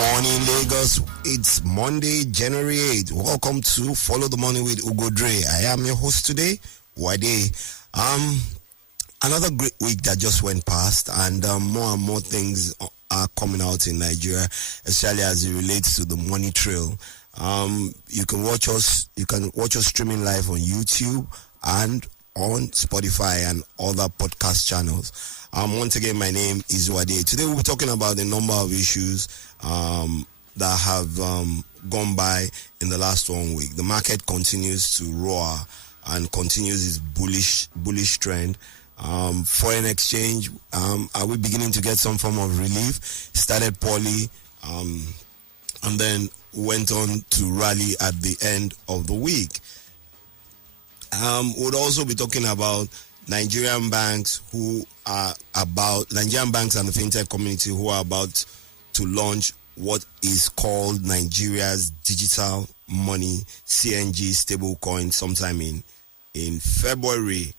Morning, Lagos. It's Monday, January 8th. Welcome to Follow the Money with Ugodre. I am your host today, Wade. Another great week that just went past, and more and more things are coming out in Nigeria, especially as it relates to the money trail. You can watch us streaming live on YouTube and on Spotify and other podcast channels. Once again, my name is Wade. Today we'll be talking about a number of issues that have gone by in the last 1 week. The market continues to roar and continues its bullish trend. Foreign exchange, are we beginning to get some form of relief? Started poorly and then went on to rally at the end of the week. We'll also be talking about Nigerian banks and the Fintech community who are about to launch what is called Nigeria's digital money CNG stablecoin sometime in February.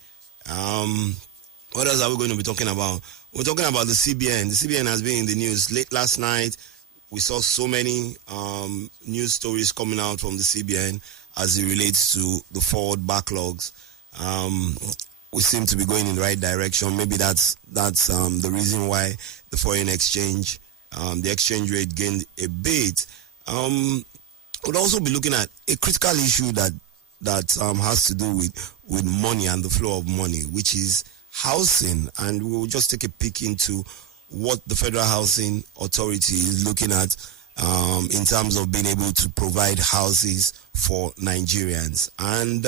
What else are we going to be talking about? We're talking about the CBN. The CBN has been in the news. Late last night, we saw so many news stories coming out from the CBN as it relates to the forward backlogs. We seem to be going in the right direction. Maybe that's the reason why the foreign exchange, the exchange rate gained a bit. We'll also be looking at a critical issue that has to do with money and the flow of money, which is housing. And we'll just take a peek into what the Federal Housing Authority is looking at in terms of being able to provide houses for Nigerians. And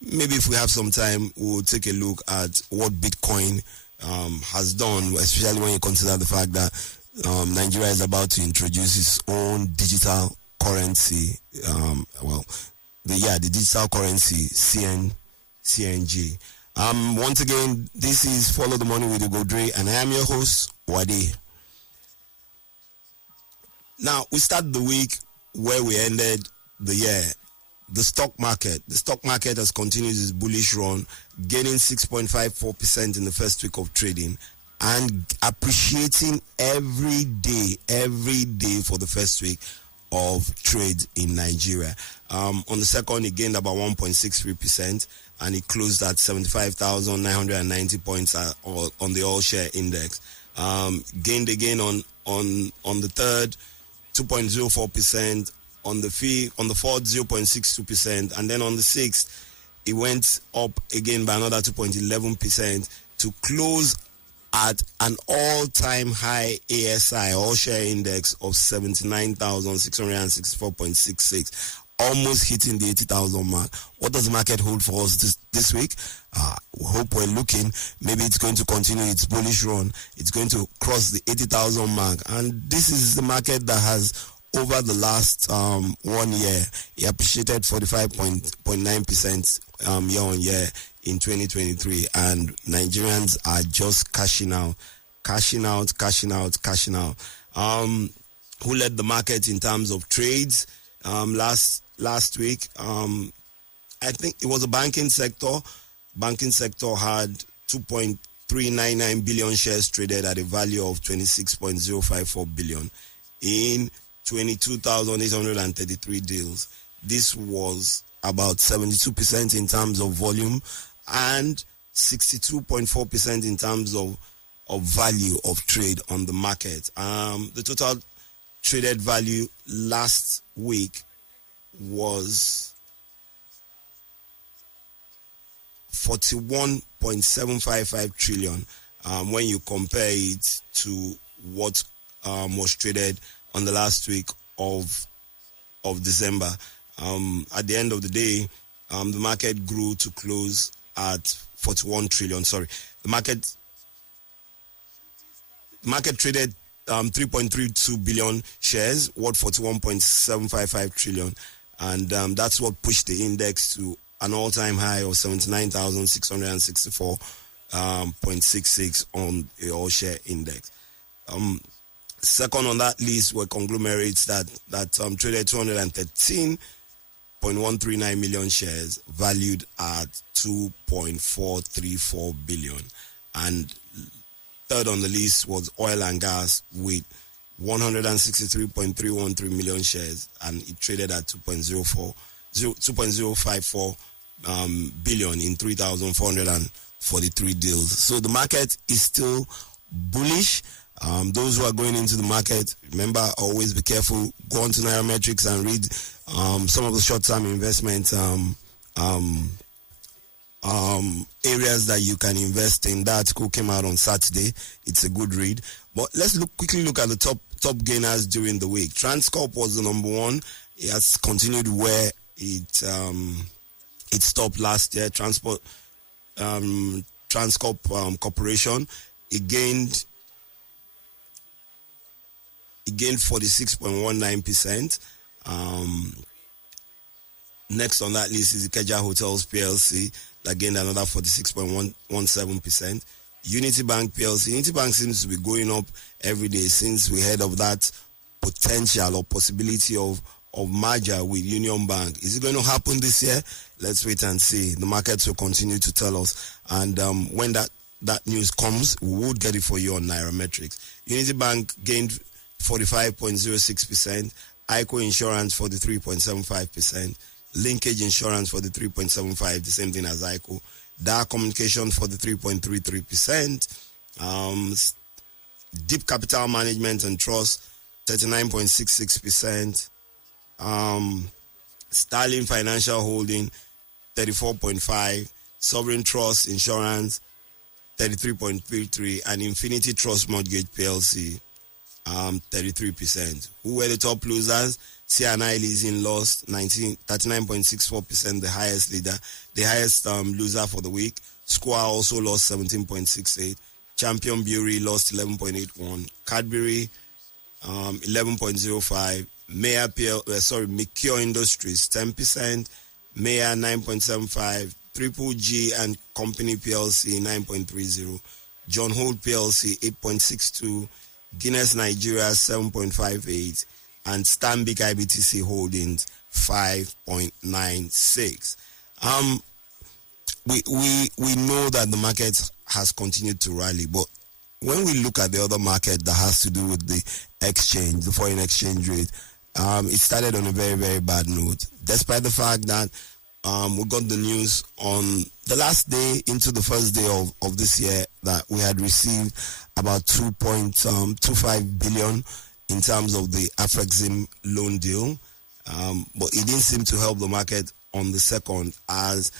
maybe if we have some time, we'll take a look at what Bitcoin has done, especially when you consider the fact that Nigeria is about to introduce its own digital currency. The digital currency, CNG. Once again, this is Follow the Money with Ugodre, and I am your host, Wade. Now, we start the week where we ended the year. The stock market has continued its bullish run, gaining 6.54% in the first week of trading and appreciating every day for the first week of trade in Nigeria. On the second, it gained about 1.63%, and it closed at 75,990 points on the all share index. Gained again on the third, 2.04%. On the fourth, 0.62%, and then on the sixth, it went up again by another 2.11% to close at an all-time high ASI, all share index, of 79,664.66, almost hitting the 80,000 mark. What does the market hold for us this week? We hope we're looking. Maybe it's going to continue its bullish run. It's going to cross the 80,000 mark, and this is the market that has, over the last 1 year, it appreciated 45.9% year on year in 2023, and Nigerians are just cashing out. Who led the market in terms of trades last week? I think it was the banking sector. Banking sector had 2.399 billion shares traded at a value of 26.054 billion in 22,833 deals. This was about 72% in terms of volume and 62.4% in terms of value of trade on the market. The total traded value last week was 41.755 trillion when you compare it to what was traded on the last week of December. At the end of the day, the market grew to close at 41 trillion. Sorry, the market traded 3.32 billion shares, worth 41.755 trillion, and that's what pushed the index to an all-time high of 79,664.66 on the all-share index. Second on that list were conglomerates that traded 213.139 million shares, valued at 2.434 billion. And third on the list was oil and gas with 163.313 million shares, and it traded at 2.054 billion in 3,443 deals. So the market is still bullish. Those who are going into the market, remember, always be careful. Go on to Nairametrics and read some of the short-term investment areas that you can invest in. That article came out on Saturday. It's a good read. But let's quickly look at the top gainers during the week. Transcorp was the number one. It has continued where it stopped last year. Transcorp Corporation, it gained 46.19%. Next on that list is Ikeja Hotels PLC that gained another 46.17%. Unity Bank PLC. Unity Bank seems to be going up every day since we heard of that potential or possibility of merger with Union Bank. Is it going to happen this year? Let's wait and see. The markets will continue to tell us. And when that news comes, we would get it for you on Nairametrics. Unity Bank gained 45.06%. ICO Insurance 43.75%. Linkage Insurance 43.75%, the same thing as ICO. DAR Communication 43.33%. Deep Capital Management and Trust 39.66%. Sterling Financial Holding 34.5%. Sovereign Trust Insurance 33.33%, and Infinity Trust Mortgage PLC 33%. Who were the top losers? C&I Leasing lost 39.64%, the highest leader. The highest loser for the week. Square also lost 17.68%. Champion Brewery lost 11.81%. Cadbury 11.05%. Mikio Industries 10%. Mayor 9.75%. Triple G and Company PLC 9.30%. John Holt PLC 8.62%. Guinness Nigeria 7.58%. and Stanbic IBTC Holdings 5.96. We know that the market has continued to rally, but when we look at the other market that has to do with the exchange, the foreign exchange rate, it started on a very, very bad note. Despite the fact that we got the news on the last day into the first day of this year that we had received about 2.25 billion in terms of the Afrexim loan deal, but it didn't seem to help the market on the second, as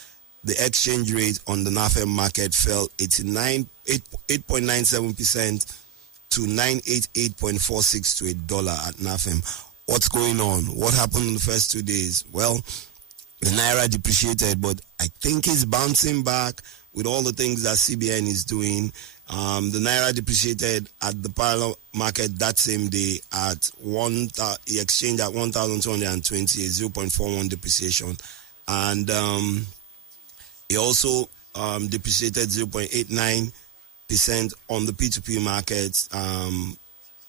the exchange rate on the NAFEM market fell 8.97% to 988.46 to $1 at NAFEM. What's going on? What happened in the first 2 days? Well, the Naira depreciated, but I think it's bouncing back with all the things that CBN is doing. The Naira depreciated at the parallel market that same day at the exchange at 1,220, a 0.41 depreciation. And it also depreciated 0.89% on the P2P market,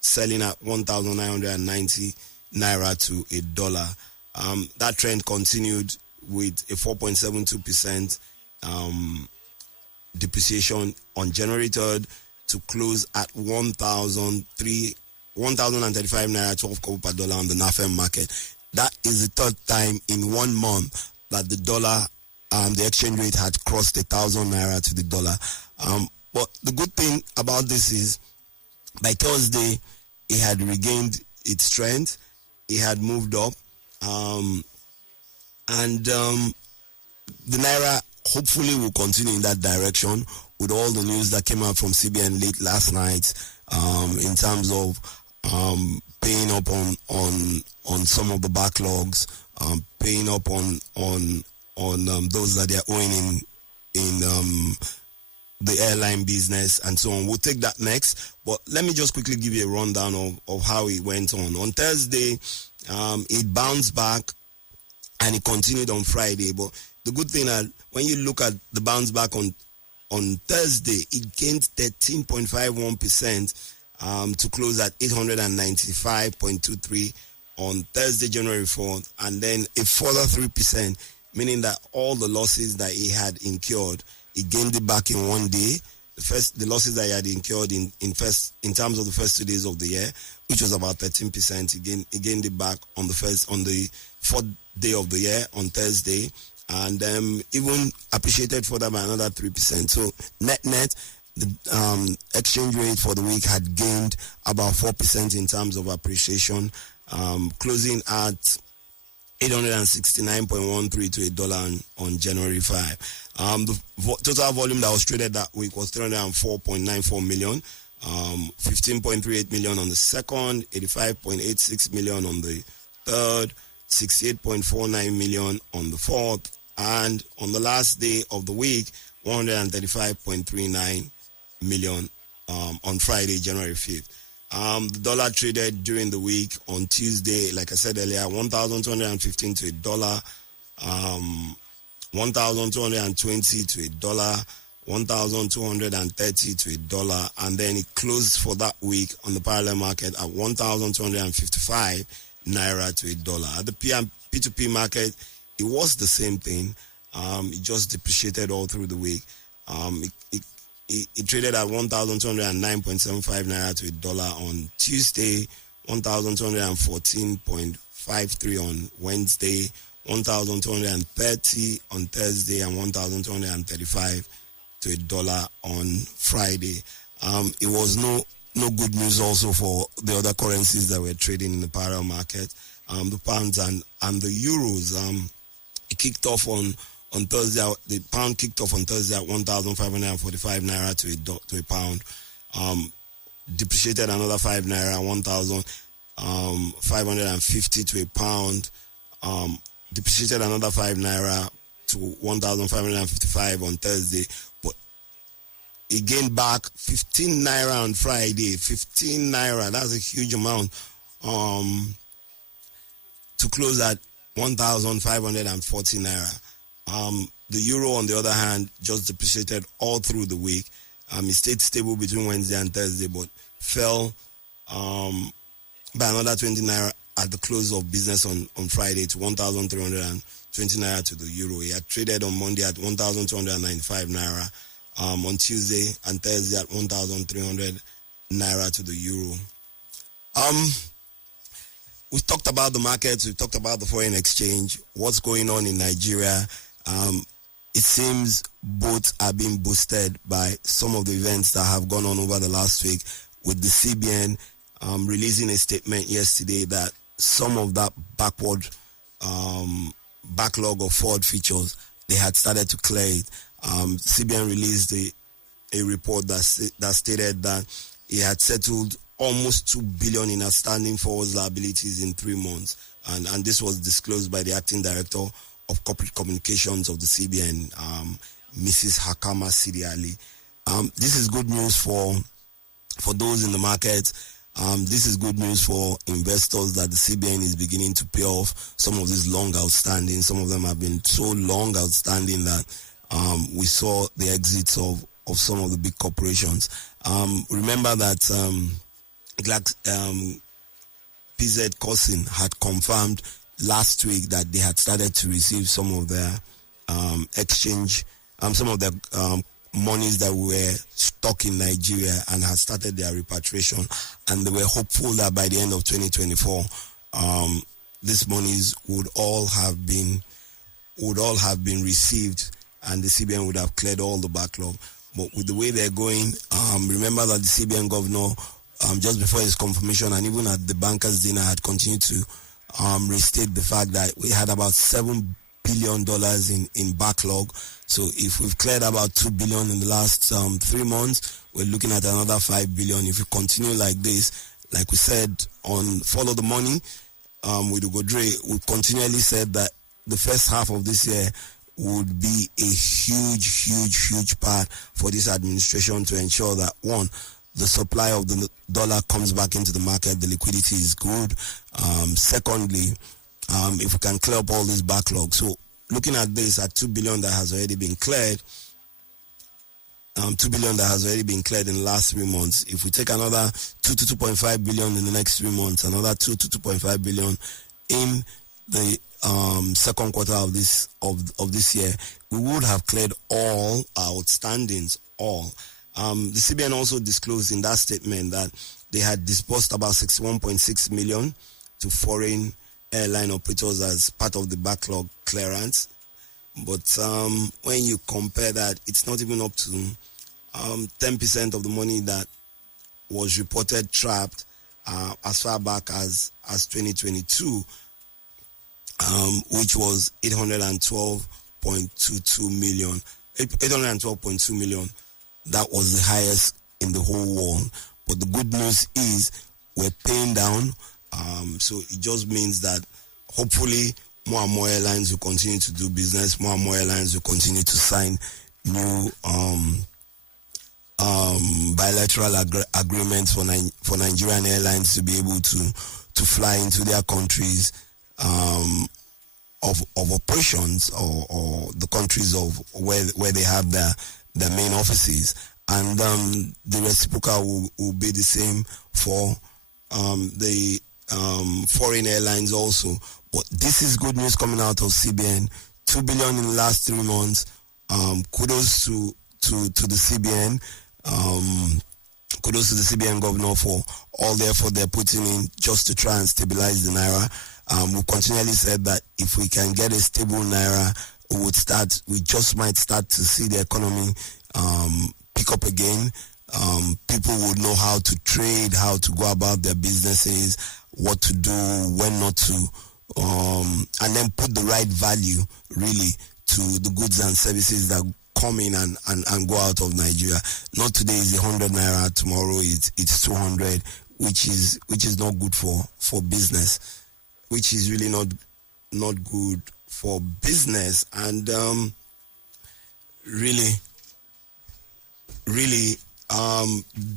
selling at 1,990 Naira to $1. That trend continued with a 4.72% depreciation on January 3rd to close at 1,035 Naira 12 kobo per dollar on the NAFEM market. That is the third time in 1 month that the dollar, the exchange rate had crossed 1,000 Naira to the dollar. But the good thing about this is by Thursday, it had regained its strength. It had moved up. And the Naira hopefully will continue in that direction with all the news that came out from CBN late last night in terms of paying up on some of the backlogs, paying up on those that they are owing in the airline business and so on. We'll take that next, but let me just quickly give you a rundown of how it went on. On Thursday, it bounced back and it continued on Friday, but the good thing is when you look at the bounce back on Thursday, it gained 13.51% to close at 895.23 on Thursday, January 4th, and then a further 3%, meaning that all the losses that it had incurred, it gained it back in 1 day. the losses that he had incurred in terms of the first 2 days of the year, which was about 13%. He gained it back on the fourth day of the year on Thursday, and even appreciated further by another 3%. So net, the exchange rate for the week had gained about 4% in terms of appreciation, closing at 869.13 to $1 on January 5. The total volume that was traded that week was 304.94 million, 15.38 million on the second, 85.86 million on the third, 68.49 million on the fourth, and on the last day of the week, 135.39 million on Friday, January 5th. The dollar traded during the week on Tuesday, like I said earlier, 1,215 to $1, 1,220 to $1, 1,230 to $1, and then it closed for that week on the parallel market at 1,255 naira to $1. At the P2P market, it was the same thing. It just depreciated all through the week. It traded at 1,209.75 naira to $1 on Tuesday, 1,214.53 on Wednesday, 1,230 on Thursday, and 1,235 to $1 on Friday. It was no good news also for the other currencies that were trading in the parallel market. The pounds and the euros. It kicked off on Thursday. The pound kicked off on Thursday at 1,545 naira to a pound. Depreciated another 5 naira, 1,550 to a pound. Depreciated another 5 naira to 1,555 on Thursday. But it gained back 15 naira on Friday. 15 naira, that's a huge amount. To close at 1,540 naira. The euro, on the other hand, just depreciated all through the week. It stayed stable between Wednesday and Thursday, but fell by another 20 naira at the close of business on Friday to 1,320 naira to the euro. It had traded on Monday at 1,295 naira, on Tuesday and Thursday at 1,300 naira to the euro. We've talked about the markets, we've talked about the foreign exchange, what's going on in Nigeria. It seems both are being boosted by some of the events that have gone on over the last week, with the CBN releasing a statement yesterday that some of that backlog of fraud features, they had started to clear it. CBN released a report that stated that it had settled almost 2 billion in outstanding forward liabilities in 3 months, and this was disclosed by the acting director of corporate communications of the CBN, Mrs. Hakama Sidi Ali. This is good news for those in the market. This is good news for investors that the CBN is beginning to pay off some of these long outstanding. Some of them have been so long outstanding that we saw the exits of some of the big corporations. Remember that PZ Cousin had confirmed last week that they had started to receive some of their exchange, some of the monies that were stuck in Nigeria, and had started their repatriation, and they were hopeful that by the end of 2024 these monies would all have been received, and the CBN would have cleared all the backlog. But with the way they're going, remember that the CBN governor, just before his confirmation and even at the bankers' dinner, had continued to restate the fact that we had about $7 billion in backlog. So if we've cleared about $2 billion in the last 3 months, we're looking at another $5 billion. If we continue like this, like we said on Follow the Money with Ugodre, we continually said that the first half of this year would be a huge part for this administration to ensure that, one, the supply of the dollar comes back into the market, the liquidity is good. Secondly, if we can clear up all this backlog. So looking at this, at $2 billion that has already been cleared, $2 billion that has already been cleared in the last 3 months. If we take another $2 to $2.5 billion in the next 3 months, another $2 to $2.5 billion in the second quarter of this year, we would have cleared all our outstandings, all. The CBN also disclosed in that statement that they had disbursed about 61.6 million to foreign airline operators as part of the backlog clearance. But when you compare that, it's not even up to 10% of the money that was reported trapped as far back as 2022, which was 812.22 million. 812.2 million. That was the highest in the whole world. But the good news is we're paying down. So it just means that hopefully more and more airlines will continue to do business. More and more airlines will continue to sign new bilateral agreements for Nigerian airlines to be able to fly into their countries of operations or the countries of where they have their main offices, and the reciprocal will be the same for the foreign airlines also. But this is good news coming out of CBN. 2 billion in the last 3 months. Kudos to the CBN. Kudos to the CBN governor for all the effort they're putting in just to try and stabilize the naira. We continually said that if we can get a stable naira, we just might start to see the economy pick up again. People would know how to trade, how to go about their businesses, what to do, when not to, and then put the right value really to the goods and services that come in and go out of Nigeria. Not today is 100 naira, tomorrow it's 200, which is not good for business, which is really not good for business. And really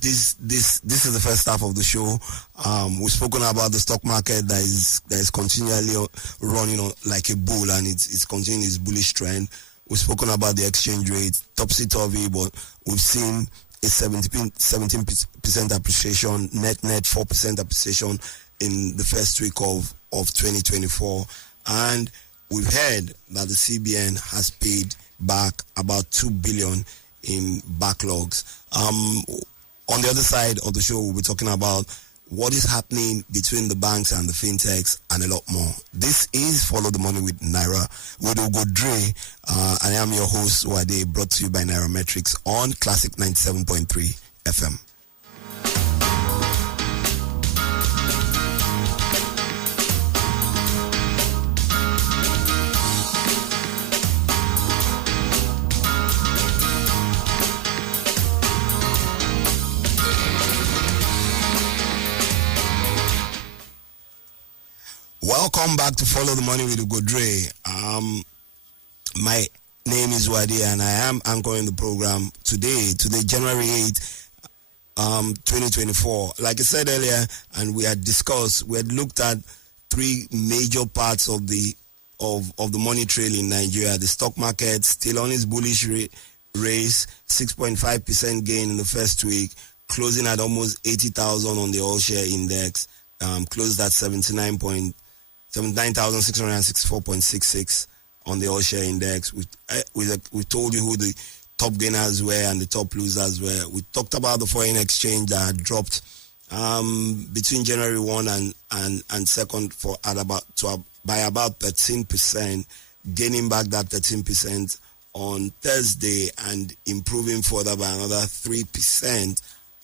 this is the first half of the show. We've spoken about the stock market that is continually running on like a bull, and it's continuing its bullish trend. We've spoken about the exchange rate, topsy-turvy, but we've seen a 17% appreciation, net 4% appreciation in the first week of 2024. And we've heard that the CBN has paid back about 2 billion in backlogs. On the other side of the show, we'll be talking about what is happening between the banks and the Fintechs and a lot more. This is Follow the Money with Naira with Ugodre. I am your host, Wade, brought to you by Nairametrics on Classic 97.3 FM. Welcome back to Follow the Money with Ugodre. My name is Wadi and I am anchoring the program today, January 8th, 2024. Like I said earlier, and we had looked at 3 major parts of the money trail in Nigeria. The stock market still on its bullish race, 6.5% gain in the first week, closing at almost 80,000 on the all share index, closed at 79,664.66 on the all share index. We told you who the top gainers were and the top losers were. We talked about the foreign exchange that had dropped between January 1 and 2nd by about 13%, gaining back that 13% on Thursday and improving further by another 3%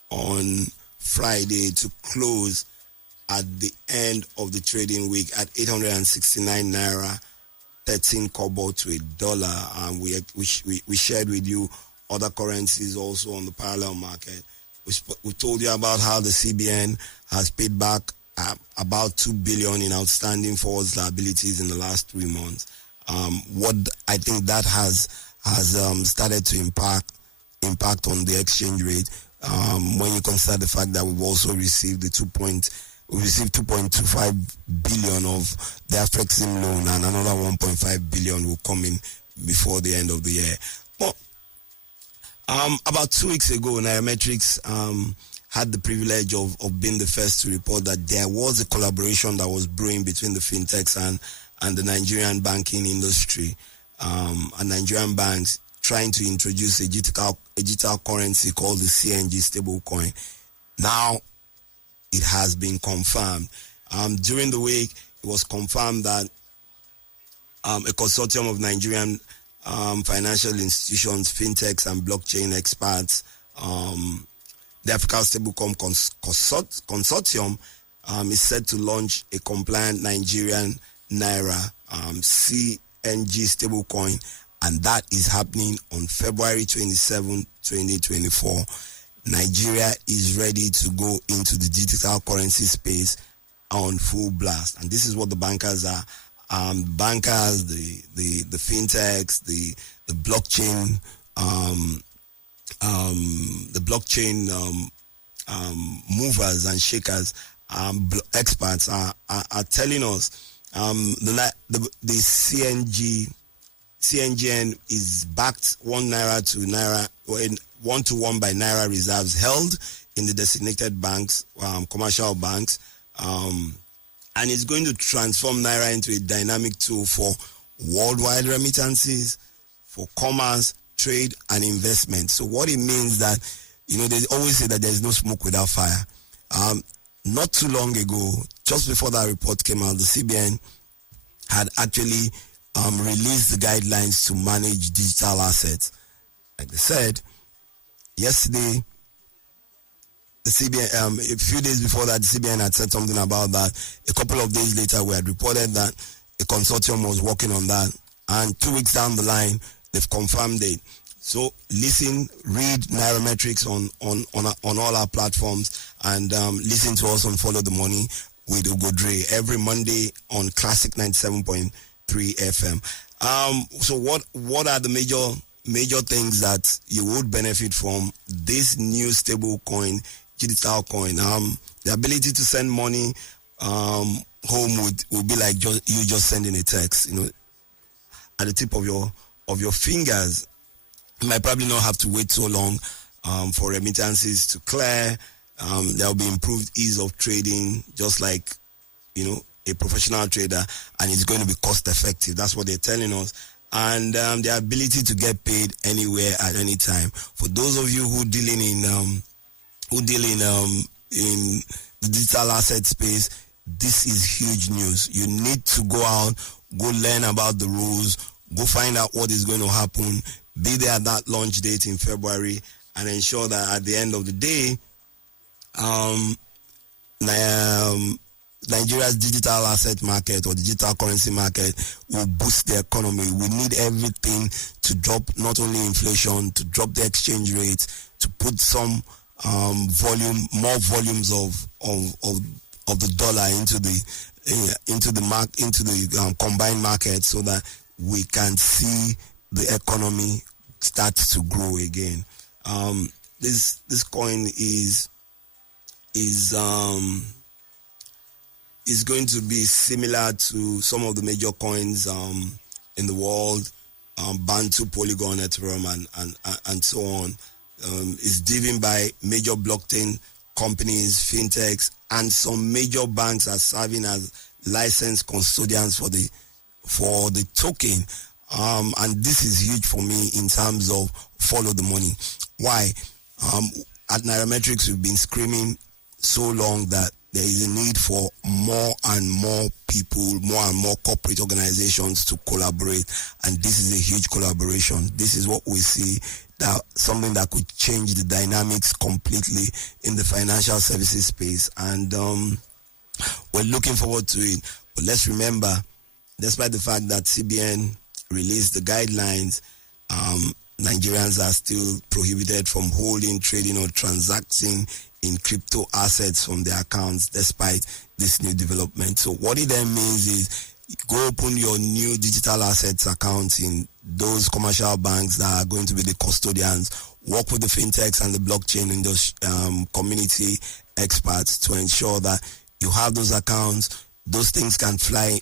on Friday to close at the end of the trading week at 869 naira 13 kobo to $1. And we shared with you other currencies also on the parallel market. We told you about how the CBN has paid back about 2 billion in outstanding forwards liabilities in the last 3 months. What I think that has started to impact on the exchange rate when you consider the fact that we've also received 2.25 billion of the Afrexim loan, and another 1.5 billion will come in before the end of the year. Well, about 2 weeks ago, Nairametrics had the privilege of being the first to report that there was a collaboration that was brewing between the Fintechs and the Nigerian banking industry, and Nigerian banks trying to introduce a a digital currency called the CNG stablecoin. Now it has been confirmed. During the week, it was confirmed that a consortium of Nigerian financial institutions, Fintechs, and blockchain experts, the Africa Stablecoin Consortium, is set to launch a compliant Nigerian Naira CNG stablecoin, and that is happening on February 27, 2024. Nigeria is ready to go into the digital currency space on full blast, and this is what the bankers are. Bankers, the fintechs, the blockchain, movers and shakers, experts are telling us the CNGN is backed 1 naira to naira, 1-to-1 by naira reserves held in the designated banks, commercial banks, and it's going to transform naira into a dynamic tool for worldwide remittances, for commerce, trade, and investment. So what it means that, they always say that there's no smoke without fire. Not too long ago, just before that report came out, the CBN had actually released the guidelines to manage digital assets. Like they said, yesterday, the CBN, a few days before that, the CBN had said something about that. A couple of days later, we had reported that a consortium was working on that. And 2 weeks down the line, they've confirmed it. So listen, read Nairametrics on all our platforms, and listen to us on Follow the Money with Ugodre every Monday on Classic 97.3 FM. So what are the major things that you would benefit from this new stable coin, digital coin? The ability to send money home would be like you just sending a text, at the tip of your fingers. You might probably not have to wait so long for remittances to clear. There will be improved ease of trading, just like a professional trader, and it's going to be cost effective. That's what they're telling us. And the ability to get paid anywhere at any time. For those of you who deal in the digital asset space, this is huge news. You need to go out, go learn about the rules, go find out what is going to happen, be there at that launch date in February, and ensure that at the end of the day, Nigeria's digital asset market or digital currency market will boost the economy. We need everything to drop, not only inflation, to drop the exchange rate, to put some more volumes of the dollar into the combined market, so that we can see the economy start to grow again. This coin is going to be similar to some of the major coins in the world, Bantu, Polygon, Ethereum, and so on. Is driven by major blockchain companies, fintechs, and some major banks are serving as licensed custodians for the token. And this is huge for me in terms of Follow the Money. Why? At Nairametrics, we've been screaming so long that there is a need for more and more people, more and more corporate organizations to collaborate. And this is a huge collaboration. This is what we see, that something that could change the dynamics completely in the financial services space. And we're looking forward to it. But let's remember, despite the fact that CBN released the guidelines, Nigerians are still prohibited from holding, trading, or transacting in crypto assets from their accounts despite this new development. So what it then means is, go open your new digital assets account in those commercial banks that are going to be the custodians. Work with the fintechs and the blockchain community experts to ensure that you have those accounts. Those things can fly,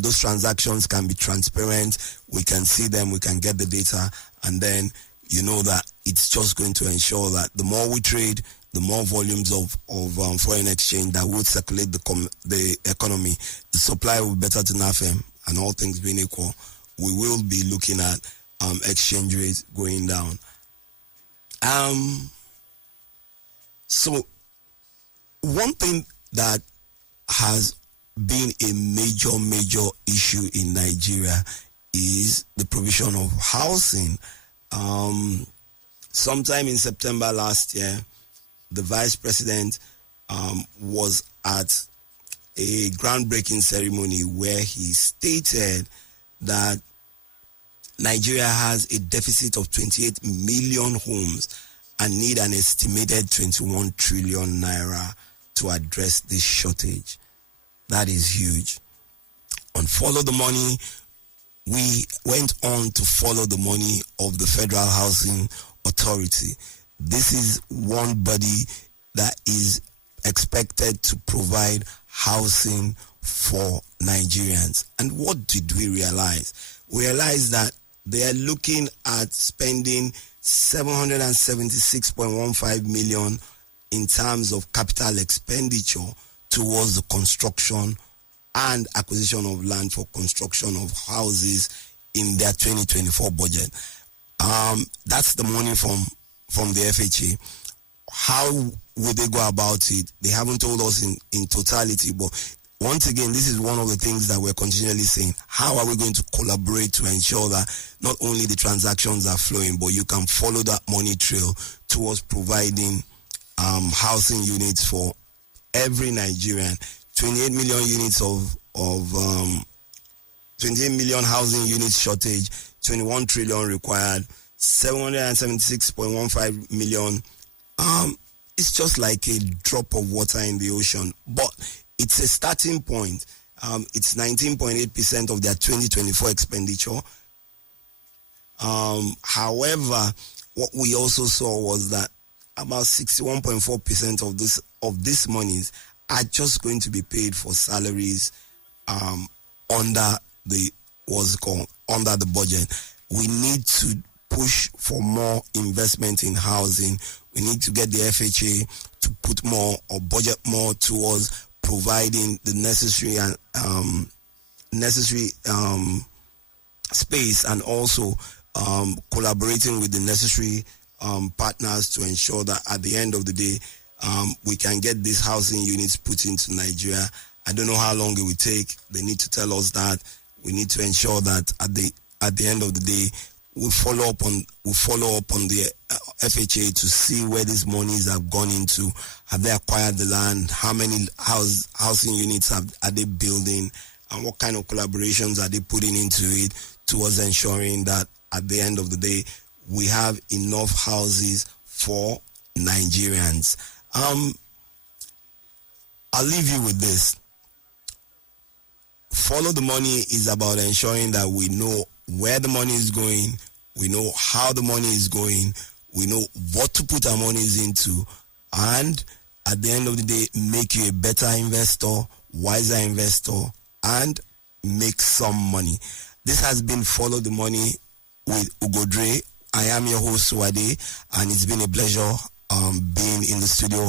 those transactions can be transparent. We can see them, we can get the data, and then that it's just going to ensure that the more we trade, the more volumes of foreign exchange that would circulate the economy, the supply will be better to NAFEM, and all things being equal, we will be looking at exchange rates going down. Um, so one thing that has been a major issue in Nigeria is the provision of housing. Sometime in September last year, the vice president was at a groundbreaking ceremony where he stated that Nigeria has a deficit of 28 million homes and need an estimated 21 trillion naira to address this shortage. That is huge. On Follow the Money, we went on to follow the money of the Federal Housing Authority. This is one body that is expected to provide housing for Nigerians. And what did we realize? We realized that they are looking at spending 776.15 million in terms of capital expenditure towards the construction and acquisition of land for construction of houses in their 2024 budget. That's the money from the FHA. How will they go about it? They haven't told us in totality, but once again, this is one of the things that we're continually saying. How are we going to collaborate to ensure that not only the transactions are flowing, but you can follow that money trail towards providing housing units for every Nigerian? 28 million units of 28 million housing units shortage, 21 trillion required, 776.15 million. It's just like a drop of water in the ocean, but it's a starting point. It's 19.8% of their 2024 expenditure. However, what we also saw was that about 61.4% of this monies are just going to be paid for salaries under the under the budget. We need to push for more investment in housing. We need to get the FHA to put more or budget more towards providing the necessary space, and also collaborating with the necessary partners to ensure that at the end of the day, we can get these housing units put into Nigeria. I don't know how long it will take. They need to tell us that. We need to ensure that at the end of the day, we follow up on the FHA to see where these monies have gone into. Have they acquired the land? How many housing units are they building? And what kind of collaborations are they putting into it towards ensuring that at the end of the day, we have enough houses for Nigerians? I'll leave you with this. Follow the Money is about ensuring that we know where the money is going, we know how the money is going, we know what to put our monies into, and at the end of the day, make you a better investor, wiser investor, and make some money. This has been Follow the Money with Ugodre. I am your host, Wade, and it's been a pleasure being in the studio